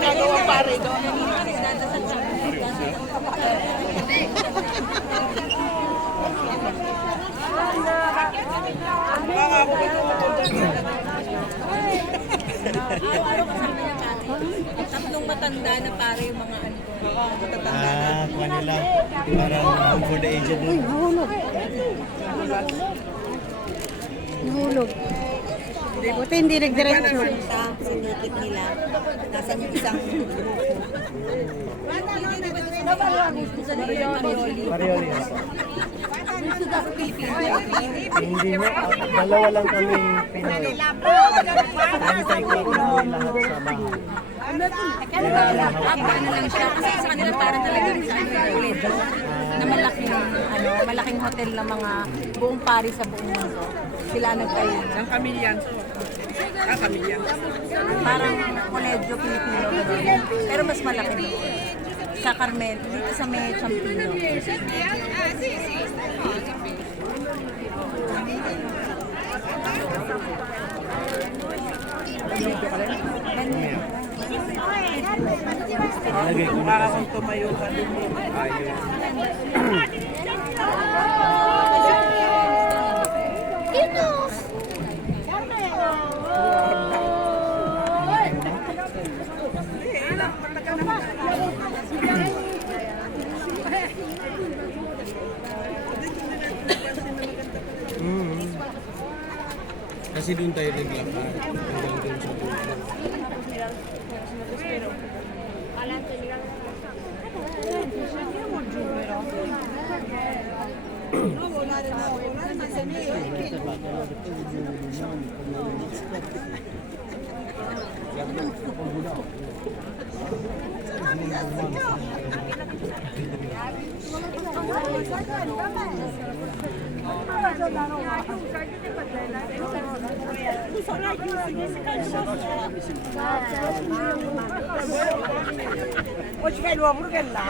Nagawa pare doon. Tatlong matanda na pare yung mga ano ko. Kuha nila. Parang home for the aged nun. Nahulog. Nahulog. Buti hindi nagdiretso. Sa sinukit nila. Nasaan yung isang Parioli. Hindi mo. Dalawa lang kami Pinoy. Antay ko kami lahat sa bahay. ano lang siya. Kasi sa kanila parang talaga rin sa ano na malaking hotel na mga buong Paris sa buong mundo. Sila nagtayo. Ang kamilyan. Kamilyan. Parang Colegio Filipino gano'n. Pero mas malaki. Sa Carmel, dito sa may Champino. Lagay ko na Para kasi. kung tumayo ka din mo. Kasi doon tayo naglakad. Hanggang doon sa dulo. Hoje veio a hamburguesa lá.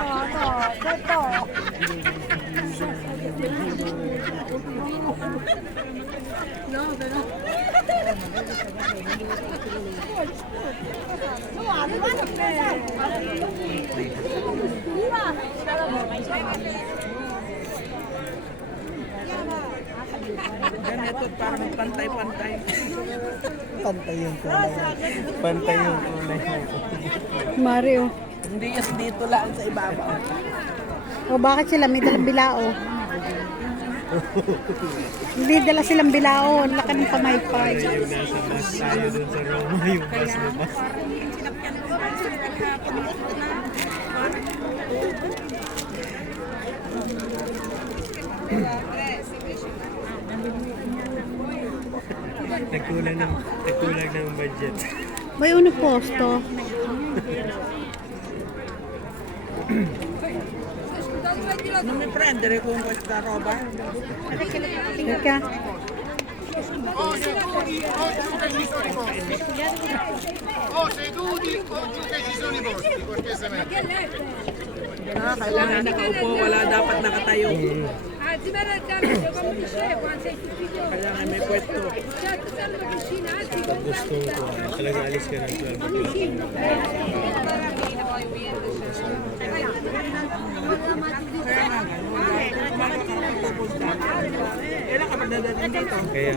Ganito parang pantay-pantay. Pantay yung kulay. Pantay yung kulay. Mario. Hindi yes dito lang sa ibabaw. O bakit sila may dalang bilao? Hindi dala silang bilao. Ang laki ng pamaypay. Yung nasa bus tayo doon sa Roma. Yung bus na bus. Nagkulang ng budget. May uno posto. Non mi prendere con questa roba? Teka. Seduti, che ci sono i posti, cortesemente. Kailangan nakaupo, wala dapat nakatayo. Kailangan may pwesto. Pag gusto ko, talaga alis ka ng 12 o'clock. Kailan ka magdadating dito? Kaya,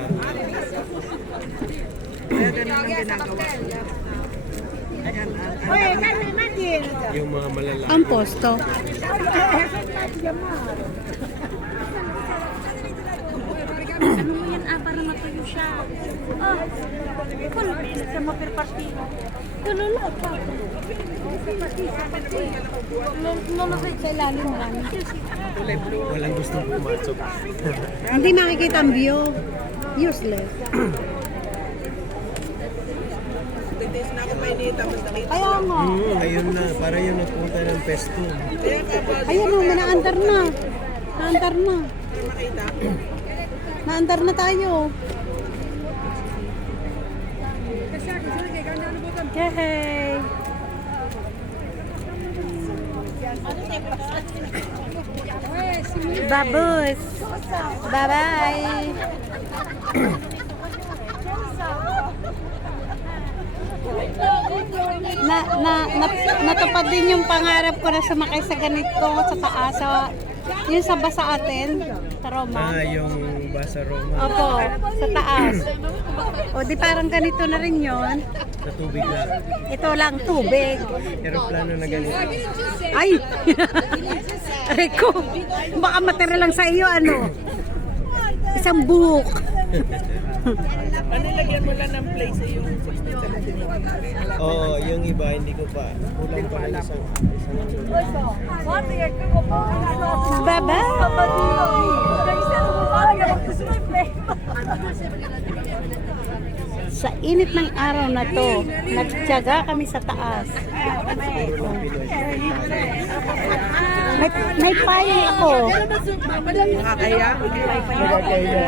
Kaya ganun ang ginagawa. Ayan, yung mga malalaki. Ang posto. Ano mo yan, para matuyo siya. Kung sa mapirpartido. Tulula pa. Nalabay sa ilalim lang. Walang gustong pumasok. Hindi makikita ang view. Useless. titis na ako may dito. Basta kita. Kaya nga. Ayun na, para yung napunta ng pesto. Ayun o, naandar na. Naandar na. Makita. Naandar na tayo. Yay! Babus! Bye-bye! natupad din yung pangarap ko na sumakay sa ganito sa taas. Yung sa basa atin, sa Roma. Yung basa Roma. Opo, sa taas. O di parang ganito na rin yon. Sa tubig lang. Ito lang, tubig. Aeroplano na ganito. Ay! Rico, baka matira lang sa iyo, ano? Isang buhok. Ano lagyan mo lang ng place sa yung 16-17? Oo, yung iba hindi ko pa. Kulang pa lang isang. Baba! Sa init ng araw na to, nagtiyaga kami sa taas. May payo ako. Nakakaya? Nagkakaya.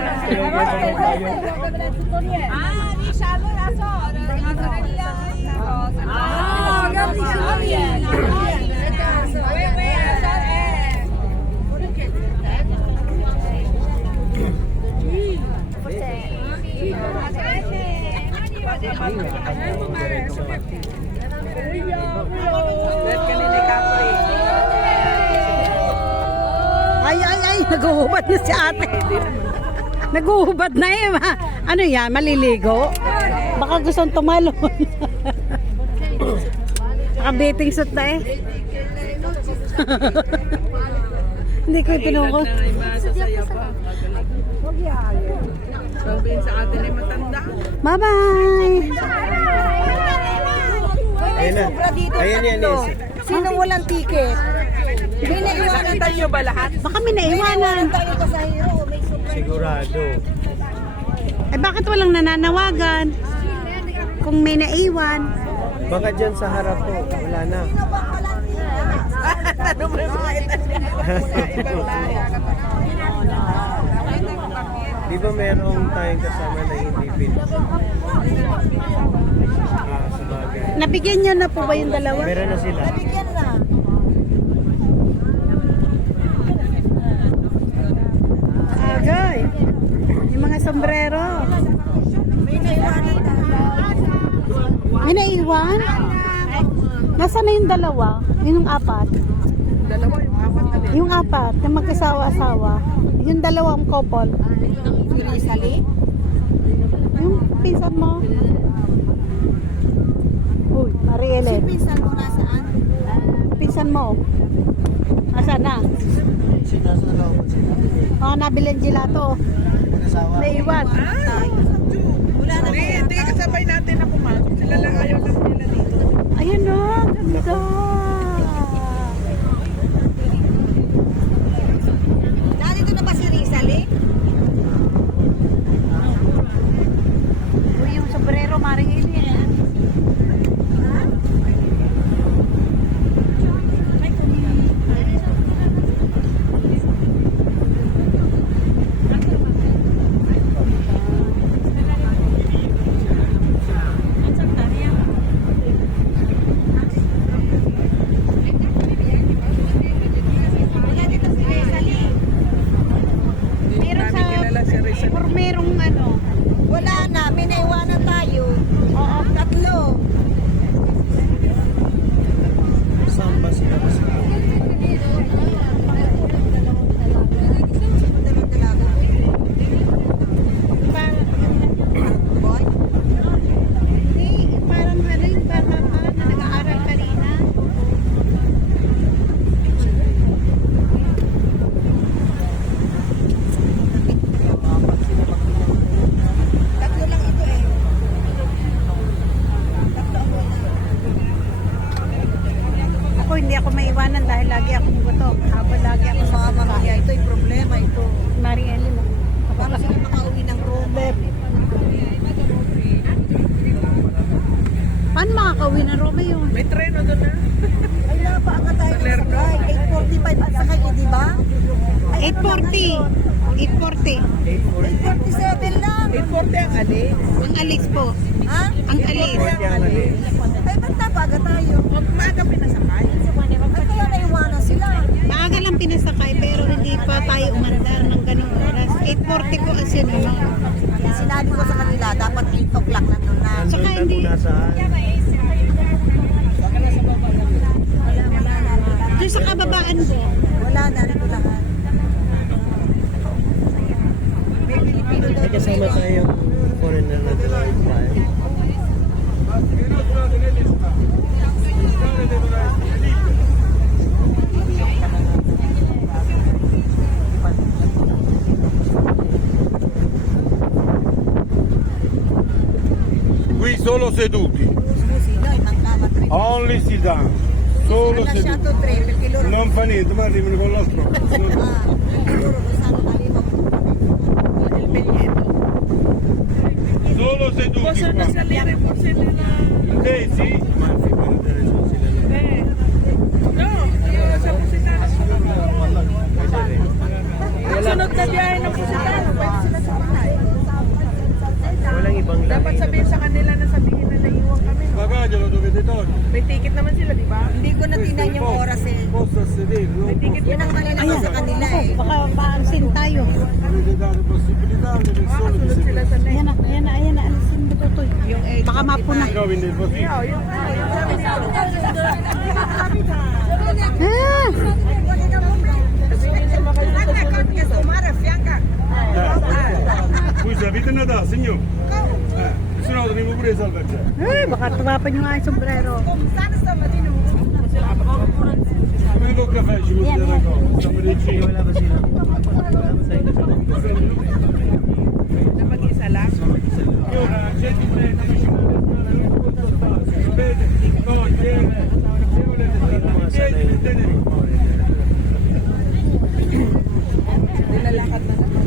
Let ka nila kapre. Ay, naguhubad na si ate. Naguhubad na eh. Ano yan, maliligo? Baka gustong tumalon. Naka-bathing suit na eh. Hindi ko tinukot. Na may masasaya pa. Sabihin sa atin ay matanda. Bye-bye! Ayun na. Ayan yan. Sino walang ticket? May naiwanan Tayo ba lahat? Baka may naiwanan. tayo pa sa hero. May Sigurado. Eh bakit walang nananawagan? Kung may naiwan. Baka dyan sa harap po. Wala na. Ano mo yung mga Di ba merong tayong kasama na hindi pin? Sabagay. Nabigyan niyo na po ba yung dalawa? Meron na sila. Bigyan na. Agay. Yung mga sombrero. May naiwanan na. May naiwan? Nasaan na yung dalawa? Yung apat? Dalawa yung apat na din. Yung apat, yung magkasawa-asawa. Yung dalawang couple. Sali? Yung pinsan mo. Uy, Mariele. Pinsan mo nasaan? Pinsan mo. Asan na? Sino sa dalawa sila? Mga nabiling gelato. Mag-asawa. Naiwan. Wala na. Hindi kasabay natin na kumain. Sila lang ayaw lang nila dito. Ayun na, ganda. Narito na ba si Rizali? Uy, yung sombrero, Mariele. Wala dito si Rizali. Meron sa Kilala si Rizal. merong ano. Wala na. May naiwanan tayo. Oo. Tatlo. Saan ba sila? Dalawang dalaga. Boy? Hindi, parang ano yung bata pa na nag-aaral kanina. Tatlo lang ito eh. Ako hindi ako maiwanan dahil lagi akong gutom. Habang lagi ako sa Kaya ito yung problema ito. Marielle mo. Paano sila makauwi ng Roma? Paano makakauwi ng Romeo? May treno doon na. Ay, napaaga tayo ng sakay. 8:45 ang sakay, di ba? 8:40. 8:40. 8:47 lang. 8:40 ang alis. Ang alis po. Ha? Ang alis. Ay, ba't napaaga tayo? Maaga pinasakay. Ay, kaya naiwanan sila. Maaga lang pinasakay pero hindi pa tayo umandar ng ganong oras. 8:40 po ang sinunod. Sinabi ko sa kanila, dapat 8 o'clock na doon na. Saka hindi, Nasaan? sa kababaan mo? Wala na, ito lahat. May Pilipino May kasama tayong foreigner na dalawa. Qui solo seduti. Sino, mancava 3. Only sit down. Solo Ha seduti. lasciato 3 perché loro Non fa niente, ma arrivano con l'altro. loro lo sanno da lì. Il biglietto. Solo seduti Possono qua. salire forse nella... Sì, sì. No, io sa Positano. Sunod na biyahe ng Positano, pwede sila sa bahay. Walang ibang Dapat lahi. sabihin sa kanila na sabihin na naiwan kami. Bagaglio lo dovete togliere. May ticket naman sila, di ba? Hindi ko na tinan yung oras eh. Posto a sedere, non May ticket Yun ang kanina ko sa kanila eh. Baka maansin tayo. dovete dare possibilità alle persone di Sunod sila sedere. sa next. Ayan na, alisin mo to. Yung age. Baka mapuna. Trovi nel botino. Yung sabi nito. Ah! Scusa, avete Natale, signor? Se no teniamo pure il salvagente. Baka tumapan nyo nga yung sombrero. Come il caffè ci vuole dire una cosa. Siamo dei cini. Wala ba sila? Wala ba tayo kasama foreigner? Na mag-isa lang. Signora, accetti prenda, ma ci vuole non posso fare. Vede? No, chiede. Nilalakad na naman.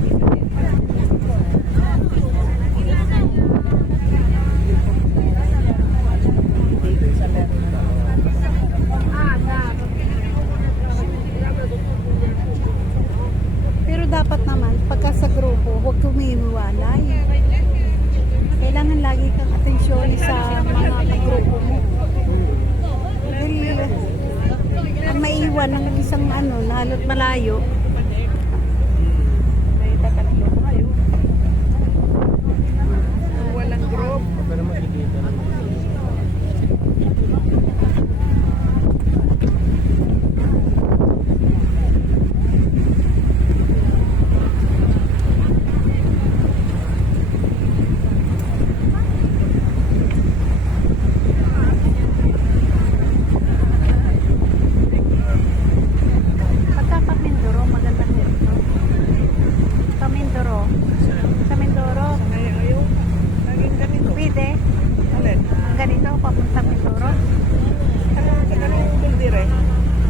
Pero dapat naman, pagka sa grupo, huwag kumihiwalay. Kailangan lagi kang atensyon sa mga kagrupo mo. Dahil, pag maiwan ng isang lalo't malayo, May tatatlo kayo. Kung walang group. Pero makikita naman. pagka Mindoro, maganda dito. Sa Mindoro. Sa Mindoro. Ngayon ayaw. Laging ganito. Pwede. Alin? Ang ganito, papunta Mindoro. Anong buldire?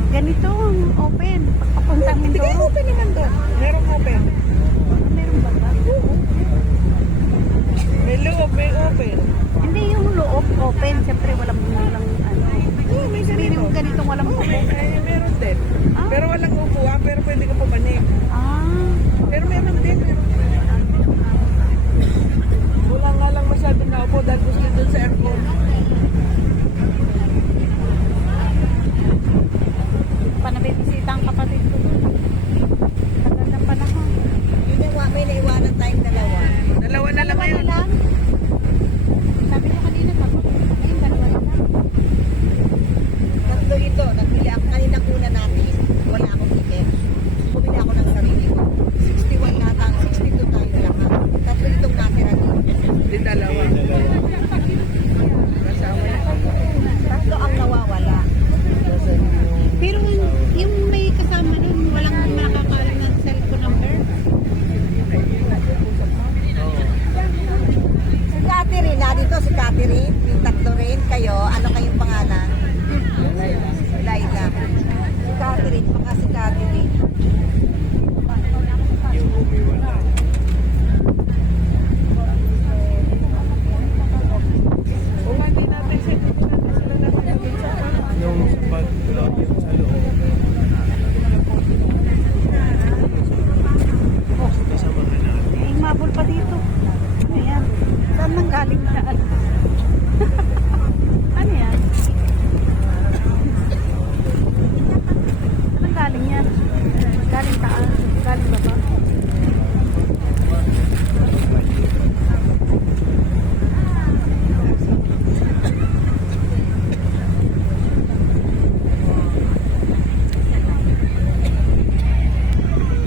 Ganito, open. Pagpapunta Mindoro. Open naman doon. Merong open. Meron ba ba? May loob, may open. Hindi yung loob, open. Siyempre, walang Oo, may sabihin ganito. mo ganito, walang Oo, upo. meron din. Ah? Pero walang upuan, pero pwede ka pumanik. Ah, Pero meron